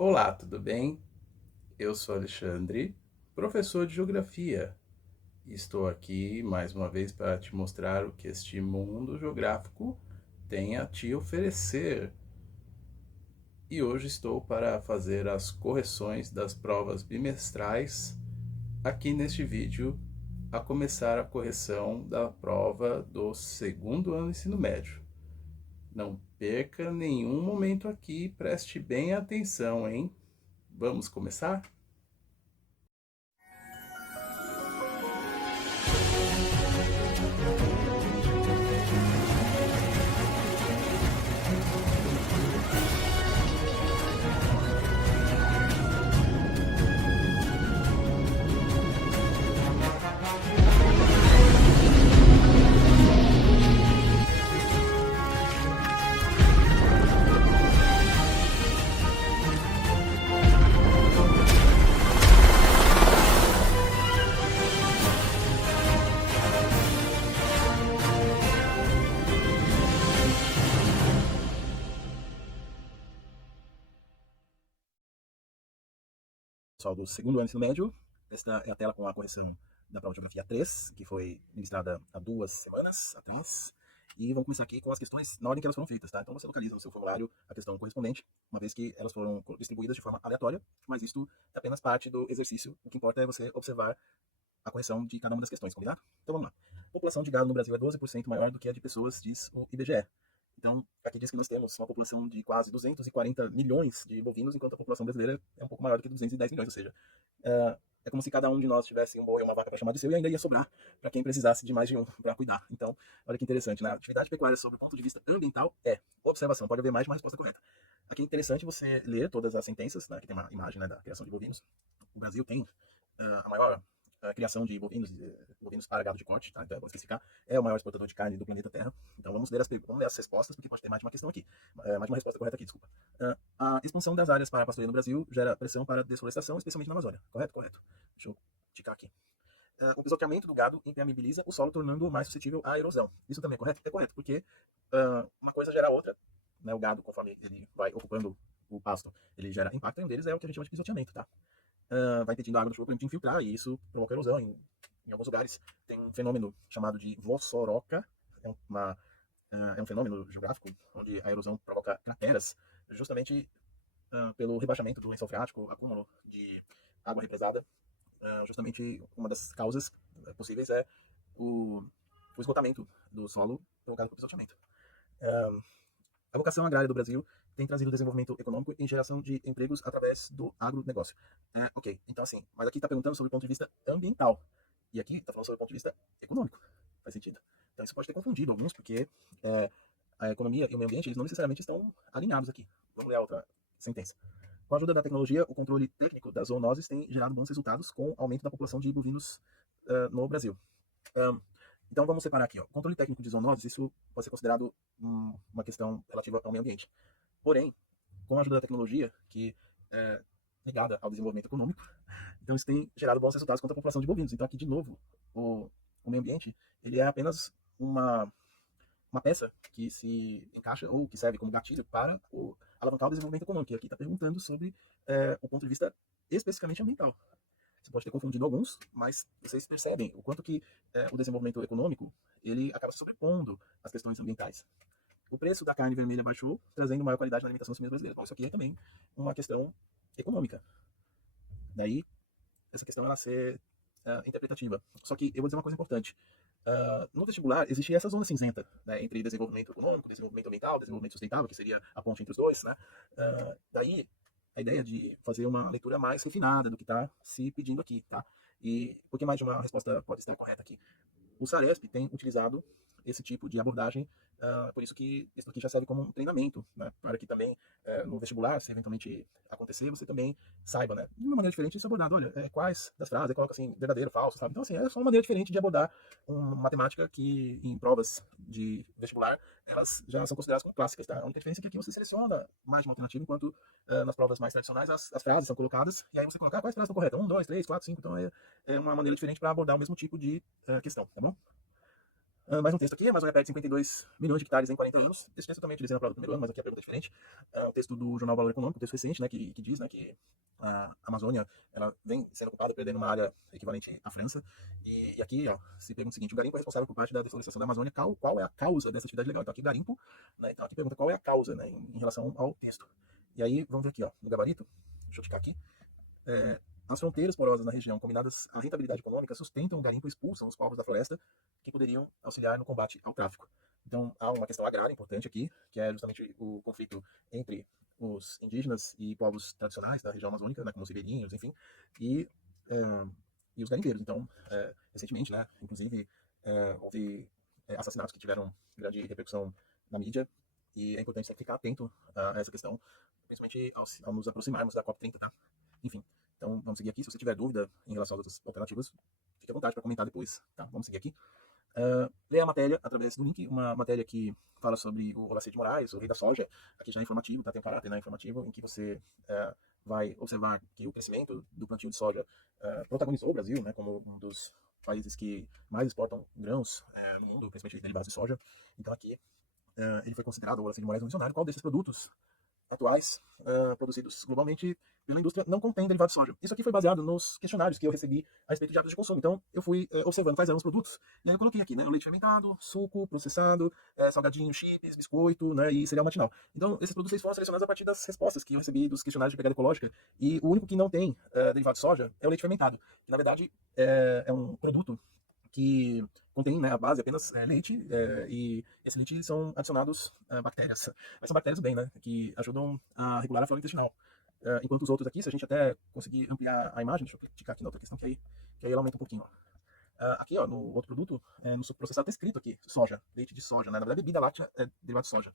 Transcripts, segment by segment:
Olá, tudo bem? Eu sou Alexandre, professor de Geografia, e estou aqui mais uma vez para te mostrar o que este mundo geográfico tem a te oferecer. E hoje estou para fazer as correções das provas bimestrais aqui neste vídeo, a começar a correção da prova do segundo ano do ensino médio. Não perca nenhum momento aqui, preste bem atenção, hein? Vamos começar? Pessoal do segundo ano do ensino médio. Esta é a tela com a correção da prova de Geografia 3, que foi ministrada há 2 semanas atrás. E vamos começar aqui com as questões na ordem que elas foram feitas, tá? Então você localiza no seu formulário a questão correspondente, uma vez que elas foram distribuídas de forma aleatória, mas isto é apenas parte do exercício. O que importa é você observar a correção de cada uma das questões, combinado? Então vamos lá. A população de gado no Brasil é 12% maior do que a de pessoas, diz o IBGE. Então, aqui diz que nós temos uma população de quase 240 milhões de bovinos, enquanto a população brasileira é um pouco maior do que 210 milhões, ou seja, é como se cada um de nós tivesse um boi ou uma vaca para chamar de seu e ainda ia sobrar para quem precisasse de mais de um para cuidar. Então, olha que interessante, né? A atividade pecuária sob o ponto de vista ambiental é observação, pode haver mais de uma resposta correta. Aqui é interessante você ler todas as sentenças, né? Aqui tem uma imagem, né, da criação de bovinos. O Brasil tem a maior criação de bovinos para gado de corte, tá? Então é bom especificar, é o maior exportador de carne do planeta Terra. Então vamos ler as respostas, porque pode ter mais de uma questão aqui. Mais de uma resposta correta aqui, desculpa. A expansão das áreas para pastoreio no Brasil gera pressão para a desflorestação, especialmente na Amazônia. Correto? Correto. Deixa eu ticar aqui. O pisoteamento do gado impermeabiliza o solo, tornando-o mais suscetível à erosão. Isso também é correto? É correto, porque uma coisa gera a outra. Né? O gado, conforme ele vai ocupando o pasto, ele gera impacto, e um deles é o que a gente chama de pisoteamento, tá? Vai impedindo a água do chuva para infiltrar, e isso provoca erosão. Em alguns lugares tem um fenômeno chamado de vossoroca, é um fenômeno geográfico onde a erosão provoca crateras, justamente pelo rebaixamento do lençol freático, acúmulo de água represada. Justamente uma das causas possíveis é o esgotamento do solo provocado por pisoteamento. A vocação agrária do Brasil tem trazido desenvolvimento econômico e geração de empregos através do agronegócio. Ok, então assim, mas aqui está perguntando sobre o ponto de vista ambiental. E aqui está falando sobre o ponto de vista econômico. Faz sentido. Então isso pode ter confundido alguns, porque a economia e o meio ambiente eles não necessariamente estão alinhados aqui. Vamos ler a outra sentença. Com a ajuda da tecnologia, o controle técnico das zoonoses tem gerado bons resultados com o aumento da população de bovinos no Brasil. Então vamos separar aqui. Ó. O controle técnico de zoonoses, isso pode ser considerado uma questão relativa ao meio ambiente. Porém, com a ajuda da tecnologia, que é ligada ao desenvolvimento econômico, então isso tem gerado bons resultados contra a população de bovinos. Então aqui, de novo, o meio ambiente ele é apenas uma peça que se encaixa ou que serve como gatilho para alavancar o desenvolvimento econômico. E aqui está perguntando sobre o ponto de vista especificamente ambiental. Você pode ter confundido alguns, mas vocês percebem o quanto que o desenvolvimento econômico ele acaba sobrepondo as questões ambientais. O preço da carne vermelha baixou, trazendo maior qualidade na alimentação das famílias brasileiras. Bom, isso aqui é também uma questão econômica. Daí, essa questão ela ser interpretativa. Só que eu vou dizer uma coisa importante. No vestibular, existe essa zona cinzenta, né, entre desenvolvimento econômico, desenvolvimento ambiental, desenvolvimento sustentável, que seria a ponte entre os dois. Né? Daí, a ideia de fazer uma leitura mais refinada do que está se pedindo aqui. Tá? E por que mais de uma resposta pode estar correta aqui? O Saresp tem utilizado esse tipo de abordagem, por isso que isso aqui já serve como um treinamento, né? Para que também no vestibular, se eventualmente acontecer, você também saiba, né? De uma maneira diferente isso é abordado, olha, quais das frases, coloca assim, verdadeiro, falso, sabe? Então assim, é só uma maneira diferente de abordar uma matemática que em provas de vestibular, elas já são consideradas como clássicas, tá? A única diferença é que aqui você seleciona mais de uma alternativa, enquanto nas provas mais tradicionais as frases são colocadas, e aí você coloca quais frases estão corretas, 1, 2, 3, 4, 5, então é uma maneira diferente para abordar o mesmo tipo de questão, tá bom? Mais um texto aqui, a Amazônia perde 52 milhões de hectares em 40 anos. Esse texto eu também utilizei na prova do primeiro ano, mas aqui a pergunta é diferente. Um texto do jornal Valor Econômico, um texto recente, né, que diz, né, que a Amazônia ela vem sendo ocupada, perdendo uma área equivalente à França. E aqui, ó, se pergunta o seguinte: o garimpo é responsável por parte da desflorestação da Amazônia. Qual é a causa dessa atividade legal? Então aqui garimpo, né, então aqui pergunta qual é a causa, né, em relação ao texto. E aí, vamos ver aqui, ó, no gabarito, deixa eu ticar aqui. As fronteiras porosas na região, combinadas à rentabilidade econômica, sustentam o garimpo e expulsam os povos da floresta que poderiam auxiliar no combate ao tráfico. Então, há uma questão agrária importante aqui, que é justamente o conflito entre os indígenas e povos tradicionais da região amazônica, né, como os ribeirinhos, enfim, e, e os garimpeiros. Então, recentemente, né, inclusive, houve assassinatos que tiveram grande repercussão na mídia, e é importante sempre ficar atento a essa questão, principalmente ao nos aproximarmos da COP30, tá? Enfim, então vamos seguir aqui. Se você tiver dúvida em relação às outras alternativas, fique à vontade para comentar depois, tá? Vamos seguir aqui. Leia a matéria através do link, uma matéria que fala sobre o Olacê de Moraes, o rei da soja. Aqui já é informativo, tá? Tem um caráter, né, informativo, em que você vai observar que o crescimento do plantio de soja protagonizou o Brasil, né, como um dos países que mais exportam grãos no mundo, principalmente derivados de soja. Então aqui ele foi considerado o Olacê de Moraes um visionário. Qual desses produtos atuais produzidos globalmente pela indústria não contém derivado de soja? Isso aqui foi baseado nos questionários que eu recebi a respeito de hábitos de consumo. Então, eu fui observando quais eram os produtos, e aí eu coloquei aqui, né, o leite fermentado, suco, processado, salgadinho, chips, biscoito, né, e cereal matinal. Então, esses produtos eles foram selecionados a partir das respostas que eu recebi dos questionários de pegada ecológica, e o único que não tem derivado de soja é o leite fermentado, que na verdade é um produto que contém, né, a base apenas leite, e esse leite são adicionados bactérias, mas são bactérias do bem, né, que ajudam a regular a flora intestinal. Enquanto os outros aqui, se a gente até conseguir ampliar a imagem, deixa eu clicar aqui na outra questão, que aí ela aumenta um pouquinho. Aqui, ó, no outro produto, no suco processado, está escrito aqui, soja, leite de soja, né, na verdade, bebida láctea é derivado de soja.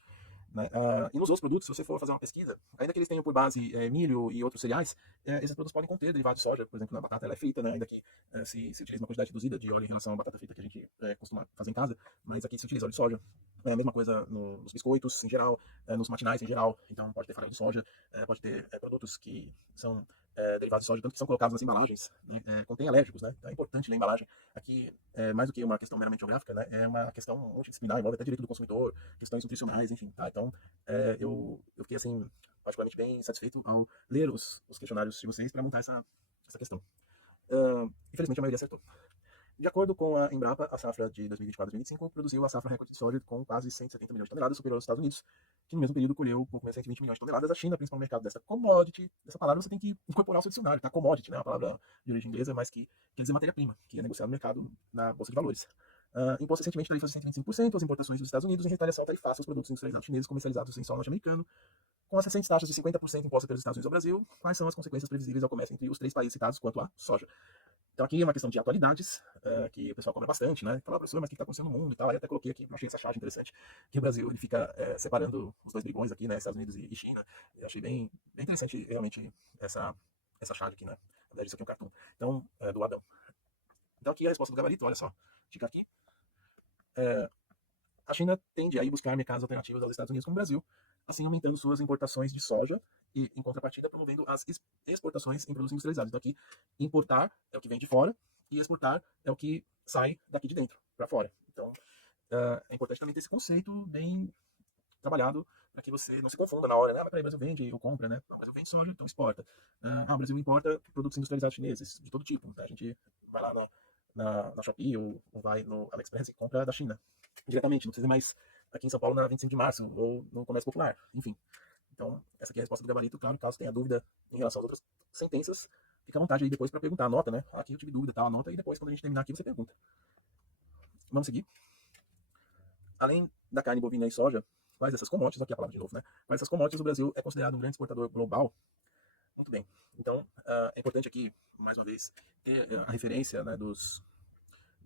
Né? E nos outros produtos, se você for fazer uma pesquisa, ainda que eles tenham por base milho e outros cereais, esses produtos podem conter derivados de soja. Por exemplo, na batata ela é frita, né? Ainda que se utiliza uma quantidade reduzida de óleo em relação à batata frita que a gente costuma fazer em casa, mas aqui se utiliza óleo de soja. É a mesma coisa nos biscoitos em geral, nos matinais em geral, então pode ter farelo de soja, pode ter produtos que são derivados de soja, tanto que são colocados nas embalagens, né? Contém alérgicos, né? Então é importante ler a embalagem. Aqui, mais do que uma questão meramente geográfica, né? É uma questão multidisciplinar, envolve até direito do consumidor, questões nutricionais, enfim, tá? Então, eu fiquei, assim, particularmente bem satisfeito ao ler os questionários de vocês para montar essa questão. Infelizmente, a maioria acertou. De acordo com a Embrapa, a safra de 2024-2025 produziu a safra recorde de soja com quase 170 milhões de toneladas, superior aos Estados Unidos, que no mesmo período colheu pouco mais de 120 milhões de toneladas. A China, principal mercado dessa commodity, dessa palavra você tem que incorporar ao seu dicionário, tá? Commodity, né? Uma palavra de origem inglesa, mas que quer dizer matéria-prima, que é negociada no mercado na Bolsa de Valores. Impôs recentemente tarifas de 125% às importações dos Estados Unidos em retaliação tarifaça aos produtos industrializados chineses comercializados em solo norte-americano. Com as recentes taxas de 50% impostas pelos Estados Unidos ao Brasil, quais são as consequências previsíveis ao comércio entre os três países citados quanto à soja? Então aqui é uma questão de atualidades, que o pessoal cobra bastante, né? Fala, professor, mas o que está acontecendo no mundo e tal? Aí até coloquei aqui, achei essa charge interessante, que o Brasil ele fica separando os dois brigões aqui, né? Estados Unidos e China. Eu achei bem interessante realmente essa charge aqui, né? Na verdade, isso aqui é um cartão. Então, do Adão. Então aqui é a resposta do gabarito, olha só. Fica aqui. A China tende a ir buscar mercados alternativos aos Estados Unidos como o Brasil, assim aumentando suas importações de soja e, em contrapartida, promovendo as exportações em produtos industrializados. Então aqui, importar é o que vem de fora e exportar é o que sai daqui de dentro, para fora. Então, é importante também ter esse conceito bem trabalhado para que você não se confunda na hora, né? Mas peraí, o Brasil vende ou compra, né? Não, o Brasil vende soja, então exporta. O Brasil importa produtos industrializados chineses, de todo tipo. Tá? A gente vai lá na Shopee ou vai no AliExpress e compra da China diretamente, não precisa mais aqui em São Paulo na 25 de março ou no comércio popular, enfim. Então, essa aqui é a resposta do gabarito. Claro, caso tenha dúvida em relação às outras sentenças, fica à vontade aí depois para perguntar. Anota, né? Aqui eu tive dúvida, tá? Anota e depois, quando a gente terminar aqui, você pergunta. Vamos seguir. Além da carne bovina e soja, quais dessas commodities, aqui a palavra de novo, né? Quais dessas commodities o Brasil é considerado um grande exportador global? Muito bem. Então, é importante aqui, mais uma vez, ter a referência, né, dos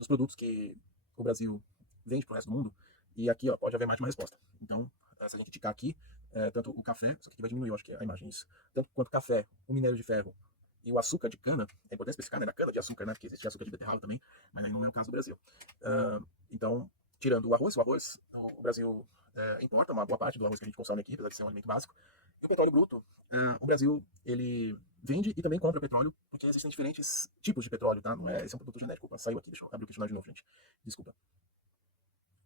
produtos que o Brasil vende para o resto do mundo. E aqui, ó, pode haver mais de uma resposta. Então, se a gente ticar aqui, tanto o café, isso aqui vai diminuir, eu acho que é a imagem, isso. Tanto quanto o café, o minério de ferro e o açúcar de cana, é importante especificar, né, na cana de açúcar, né, porque existe açúcar de beterraba também, mas aí não é o caso do Brasil. Então, tirando o arroz, o Brasil importa uma boa parte do arroz que a gente consome aqui, apesar de ser um alimento básico. E o petróleo bruto, o Brasil, ele vende e também compra petróleo, porque existem diferentes tipos de petróleo, tá? Não é, esse é um produto genético. Opa, saiu aqui, deixa eu abrir o questionário de novo, gente. Desculpa.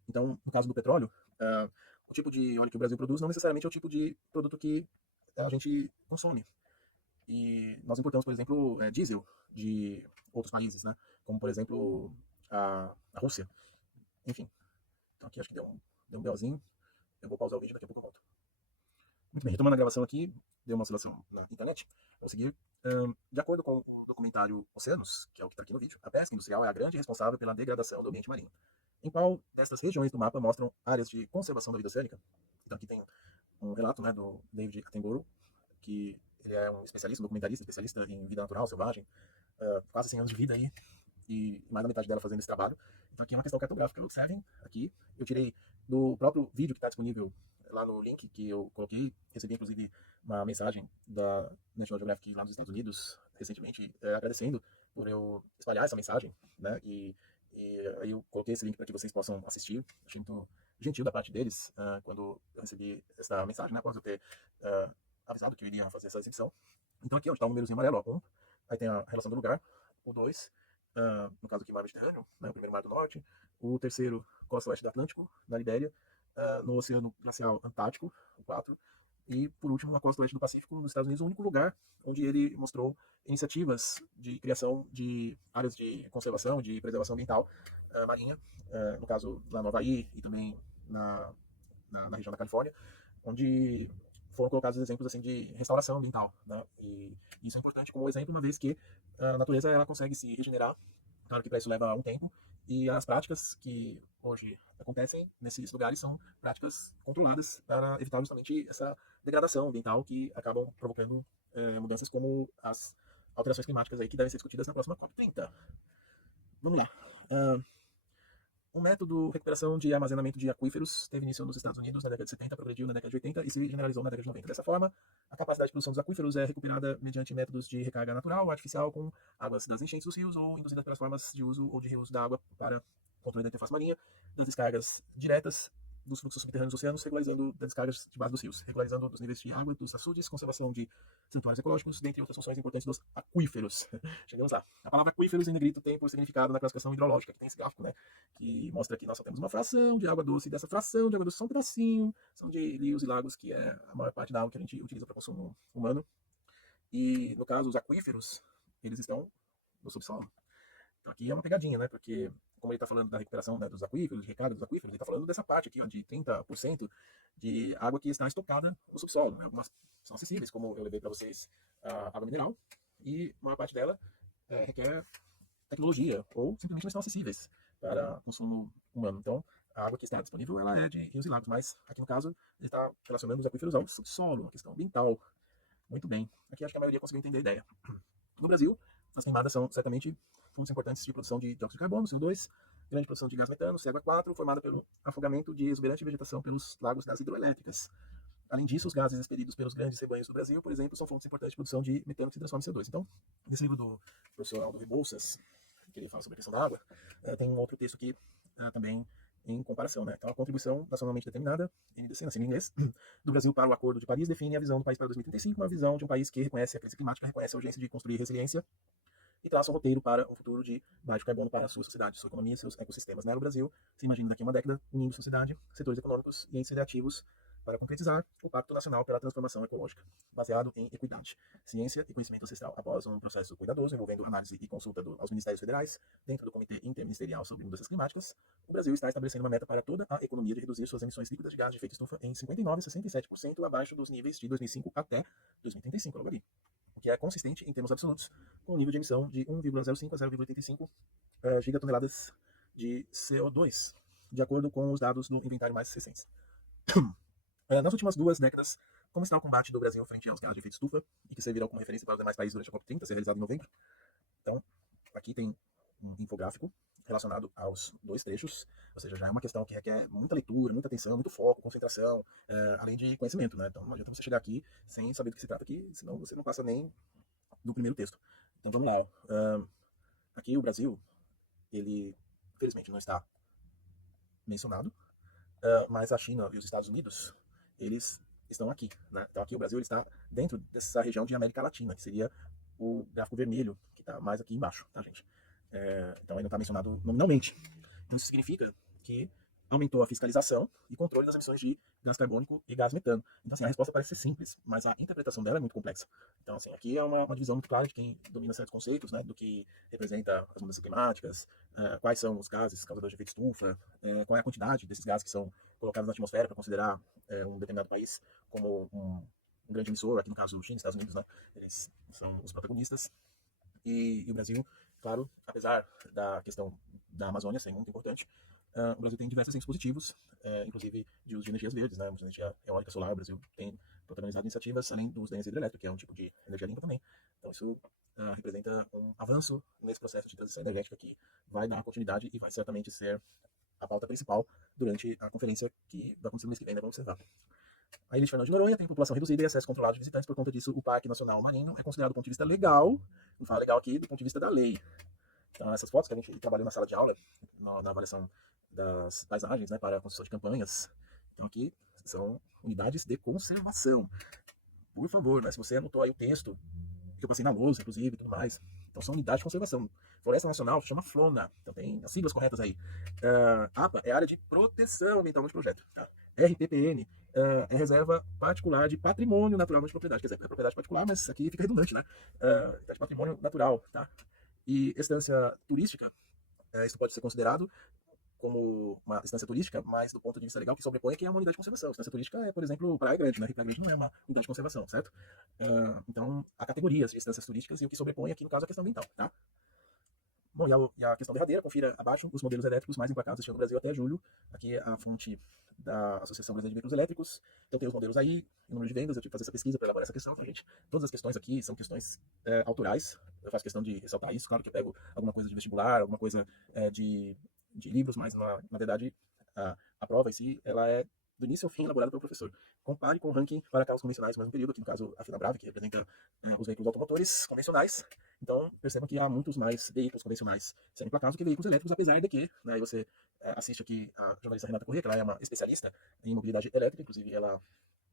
Então, no caso do petróleo, o tipo de óleo que o Brasil produz não necessariamente é o tipo de produto que a gente consome. E nós importamos, por exemplo, diesel de outros países, né? Como, por exemplo, a Rússia. Enfim, então aqui acho que deu um BOzinho. Eu vou pausar o vídeo, daqui a pouco eu volto. Muito bem, retomando a gravação aqui, deu uma oscilação na internet. Vou seguir. De acordo com o documentário Oceanos, que é o que está aqui no vídeo, a pesca industrial é a grande responsável pela degradação do ambiente marinho. Em qual destas regiões do mapa mostram áreas de conservação da vida oceânica? Então aqui tem um relato, né, do David Attenborough, que ele é um especialista, um documentarista, especialista em vida natural, selvagem, quase 100 anos de vida aí, e mais da metade dela fazendo esse trabalho. Então aqui é uma questão cartográfica. Observem aqui, eu tirei do próprio vídeo que está disponível lá no link que eu coloquei. Recebi inclusive uma mensagem da National Geographic lá nos Estados Unidos recentemente, agradecendo por eu espalhar essa mensagem, né? E aí eu coloquei esse link para que vocês possam assistir. Achei muito gentil da parte deles quando eu recebi essa mensagem, né? Após eu ter avisado que eu iria fazer essa exibição. Então aqui onde está o númerozinho amarelo, ó, 1, aí tem a relação do lugar, o 2, no caso aqui mar Mediterrâneo, né, o primeiro mar do norte, o terceiro costa oeste do Atlântico, na Libéria, no Oceano Glacial Antártico, o 4, e por último na costa oeste do Pacífico, nos Estados Unidos, o único lugar onde ele mostrou iniciativas de criação de áreas de conservação, de preservação ambiental marinha, no caso lá no Havaí e também na região da Califórnia, onde foram colocados exemplos assim de restauração ambiental, né? E isso é importante como exemplo, uma vez que a natureza ela consegue se regenerar. Claro que para isso leva um tempo, e as práticas que hoje acontecem nesses lugares são práticas controladas para evitar justamente essa degradação ambiental que acabam provocando mudanças como as alterações climáticas aí que devem ser discutidas na próxima COP30. Vamos lá. Um método de recuperação de armazenamento de aquíferos teve início nos Estados Unidos na década de 70, progrediu na década de 80 e se generalizou na década de 90. Dessa forma, a capacidade de produção dos aquíferos é recuperada mediante métodos de recarga natural ou artificial com águas das enchentes dos rios ou induzida pelas formas de uso ou de reuso da água para controle da interface marinha, das descargas diretas dos fluxos subterrâneos dos oceanos, regularizando das descargas de base dos rios, regularizando os níveis de água dos açudes, conservação de santuários ecológicos, dentre outras funções importantes dos aquíferos. Chegamos lá. A palavra aquíferos em negrito tem por significado na classificação hidrológica, que tem esse gráfico, né, que mostra que nós só temos uma fração de água doce, e dessa fração de água doce só um pedacinho são de rios e lagos, que é a maior parte da água que a gente utiliza para consumo humano. E, no caso, os aquíferos, eles estão no subsolo. Então aqui é uma pegadinha, né? Porque, como ele está falando da recuperação, né, dos aquíferos, de recarga dos aquíferos, ele está falando dessa parte aqui, ó, de 30% de água que está estocada no subsolo. Né? Algumas são acessíveis, como eu levei para vocês a água mineral, e a maior parte dela requer tecnologia, ou simplesmente não estão acessíveis para consumo humano. Então, a água que está disponível ela é de rios e lagos, mas aqui no caso ele está relacionando os aquíferos ao subsolo, uma questão ambiental. Muito bem. Aqui acho que a maioria conseguiu entender a ideia. No Brasil, as queimadas são certamente fontes importantes de produção de dióxido de carbono, CO2, grande produção de gás metano, CH4, formada pelo afogamento de exuberante vegetação pelos lagos das hidroelétricas. Além disso, os gases expelidos pelos grandes rebanhos do Brasil, por exemplo, são fontes importantes de produção de metano que se transforma em CO2. Então, nesse livro do professor Aldo Rebouças, que ele fala sobre a questão da água, tem um outro texto aqui também em comparação. Né? Então, a contribuição nacionalmente determinada, NDC, nascendo em inglês, do Brasil para o Acordo de Paris define a visão do país para 2035, uma visão de um país que reconhece a crise climática, reconhece a urgência de construir resiliência e traça um roteiro para um futuro de baixo carbono para a sua sociedade, sua economia e seus ecossistemas. Né? No Brasil, se imagina daqui a uma década unindo sociedade, setores econômicos e índices ativos para concretizar o Pacto Nacional pela Transformação Ecológica, baseado em equidade, ciência e conhecimento ancestral. Após um processo cuidadoso envolvendo análise e consulta aos ministérios federais, dentro do Comitê Interministerial sobre Mudanças Climáticas, o Brasil está estabelecendo uma meta para toda a economia de reduzir suas emissões líquidas de gás de efeito estufa em 59% a 67% abaixo dos níveis de 2005 até 2035, logo ali, o que é consistente em termos absolutos com o nível de emissão de 1,05 a 0,85 gigatoneladas de CO2, de acordo com os dados do inventário mais recentes. Nas últimas 2 décadas, como está o combate do Brasil frente aos gases de efeito estufa, e que servirá como referência para os demais países durante a COP30, a ser realizada em novembro? Então, aqui tem um infográfico relacionado aos 2 trechos, ou seja, já é uma questão que requer muita leitura, muita atenção, muito foco, concentração, além de conhecimento, né? Então não adianta você chegar aqui sem saber do que se trata aqui, senão você não passa nem do primeiro texto. Então vamos lá. Aqui o Brasil, ele infelizmente não está mencionado, mas a China e os Estados Unidos, eles estão aqui. Né? Então aqui o Brasil ele está dentro dessa região de América Latina, que seria o gráfico vermelho, que está mais aqui embaixo, tá, gente? Então ainda está mencionado nominalmente. Então isso significa que aumentou a fiscalização e controle das emissões de gás carbônico e gás metano. Então, assim, a resposta parece ser simples, mas a interpretação dela é muito complexa. Então, assim, aqui é uma divisão muito clara de quem domina certos conceitos, né, do que representa as mudanças climáticas, quais são os gases causadores de efeito estufa, qual é a quantidade desses gases que são colocados na atmosfera para considerar um determinado país como um grande emissor, aqui no caso do China, Estados Unidos, né, eles são os protagonistas. E o Brasil, claro, apesar da questão da Amazônia ser muito importante, o Brasil tem diversos exemplos positivos, inclusive de uso de energias verdes, né? De energia eólica solar. O Brasil tem protagonizado iniciativas além do uso da energia hidrelétrica, que é um tipo de energia limpa também. Então isso representa um avanço nesse processo de transição energética que vai dar continuidade e vai certamente ser a pauta principal durante a conferência que vai acontecer no mês que vem, né? Vamos observar. A Ilha de Fernão de Noronha tem população reduzida e acesso controlado de visitantes. Por conta disso, o Parque Nacional Marinho é considerado do ponto de vista legal, não fala legal aqui, do ponto de vista da lei. Então, essas fotos que a gente trabalhou na sala de aula, na avaliação das paisagens, né, para a construção de campanhas. Então, aqui são unidades de conservação. Por favor, né, se você anotou aí o texto, que eu passei na lousa, inclusive, e tudo mais. Então, são unidades de conservação. Floresta Nacional se chama FLONA. Então, tem as siglas corretas aí. APA é área de proteção ambiental do projeto. Tá? RPPN é reserva particular de patrimônio natural de propriedade. Quer dizer, é propriedade particular, mas aqui fica redundante, né? É de patrimônio natural, tá? E estância turística, isso pode ser considerado como uma estância turística, mas do ponto de vista legal, que sobrepõe que é uma unidade de conservação. Estância turística é, por exemplo, Praia Grande, né? Praia Grande não é uma unidade de conservação, certo? Então, há categorias de estâncias turísticas e o que sobrepõe aqui, no caso, é a questão ambiental, tá? Bom, e a questão derradeira, confira abaixo os modelos elétricos mais emplacados existindo no Brasil até julho. Aqui é a fonte da Associação Brasileira de Veículos Elétricos. Então tem os modelos aí, o número de vendas, eu tive que fazer essa pesquisa para elaborar essa questão, tá, gente? Todas as questões aqui são questões autorais, eu faço questão de ressaltar isso. Claro que eu pego alguma coisa de vestibular, alguma coisa de livros, mas na verdade a prova em si, ela é do início ao fim elaborada pelo professor. Compare com o ranking para carros convencionais no mesmo período, aqui no caso a FenaBrave, que representa os veículos automotores convencionais. Então, percebam que há muitos mais veículos convencionais sendo emplacados do que veículos elétricos, apesar de que, né, você assiste aqui a jornalista Renata Corrêa, que ela é uma especialista em mobilidade elétrica, inclusive ela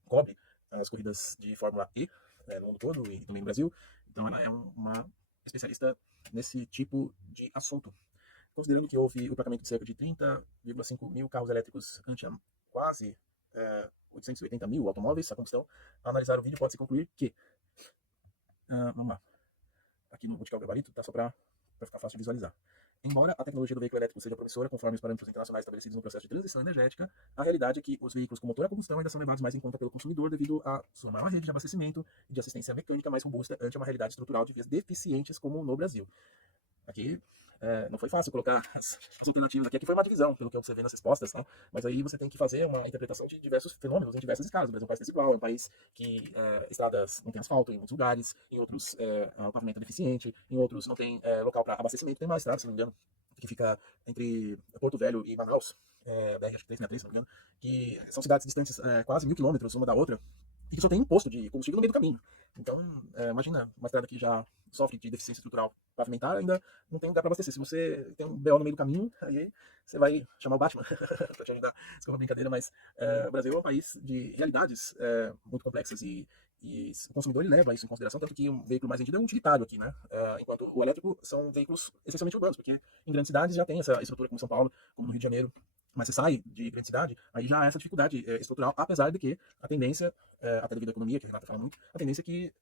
cobre as corridas de Fórmula E no mundo todo e também no Brasil. Então, ela é uma especialista nesse tipo de assunto. Considerando que houve o emplacamento de cerca de 30,5 mil carros elétricos ante quase 880 mil automóveis a combustão, ao analisar o vídeo pode-se concluir que... vamos lá. Aqui no Multical Gabarito, tá só para ficar fácil de visualizar. Embora a tecnologia do veículo elétrico seja promissora conforme os parâmetros internacionais estabelecidos no processo de transição energética, a realidade é que os veículos com motor a combustão ainda são levados mais em conta pelo consumidor devido à sua maior rede de abastecimento e de assistência mecânica mais robusta ante uma realidade estrutural de vias deficientes como no Brasil. Aqui não foi fácil colocar as alternativas aqui foi uma divisão, pelo que eu observei nas respostas, tá? Mas aí você tem que fazer uma interpretação de diversos fenômenos em diversas escalas. O Brasil é um país desigual, é um país que estradas não tem asfalto em muitos lugares, em outros o pavimento é deficiente, em outros não tem local para abastecimento, tem mais estradas, se não me engano, que fica entre Porto Velho e Manaus, BR acho que 363, se não me engano, que são cidades distantes quase 1.000 quilômetros uma da outra, e que só tem imposto de combustível no meio do caminho. Então, imagina uma estrada que já sofre de deficiência estrutural pavimentar, ainda não tem lugar para abastecer. Se você tem um BO no meio do caminho, aí você vai chamar o Batman para te ajudar. Isso é uma brincadeira, mas o Brasil é um país de realidades muito complexas e o consumidor ele leva isso em consideração, tanto que um veículo mais vendido é um utilitário aqui, né? Enquanto o elétrico são veículos essencialmente urbanos, porque em grandes cidades já tem essa estrutura como São Paulo, como no Rio de Janeiro, mas você sai de grande cidade, aí já há essa dificuldade estrutural, apesar de que a tendência, até devido à economia, que a Renata fala muito, a tendência é que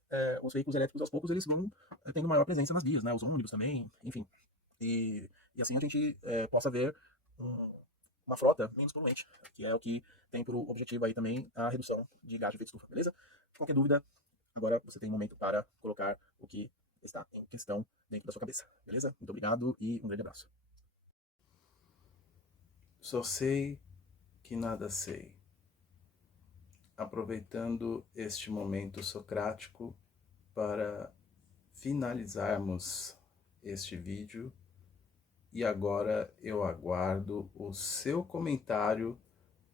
os veículos elétricos, aos poucos, eles vão tendo maior presença nas vias, né? Os ônibus também, enfim. E assim a gente possa ver uma frota menos poluente, que é o que tem por objetivo aí também a redução de gás de efeito estufa, beleza? Qualquer dúvida, agora você tem um momento para colocar o que está em questão dentro da sua cabeça, beleza? Muito obrigado e um grande abraço. Só sei que nada sei. Aproveitando este momento socrático para finalizarmos este vídeo, e agora eu aguardo o seu comentário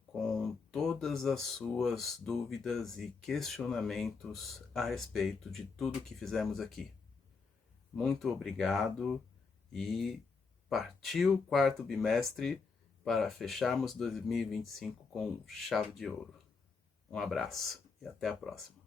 com todas as suas dúvidas e questionamentos a respeito de tudo que fizemos aqui. Muito obrigado e partiu o quarto bimestre para fecharmos 2025 com chave de ouro. Um abraço e até a próxima.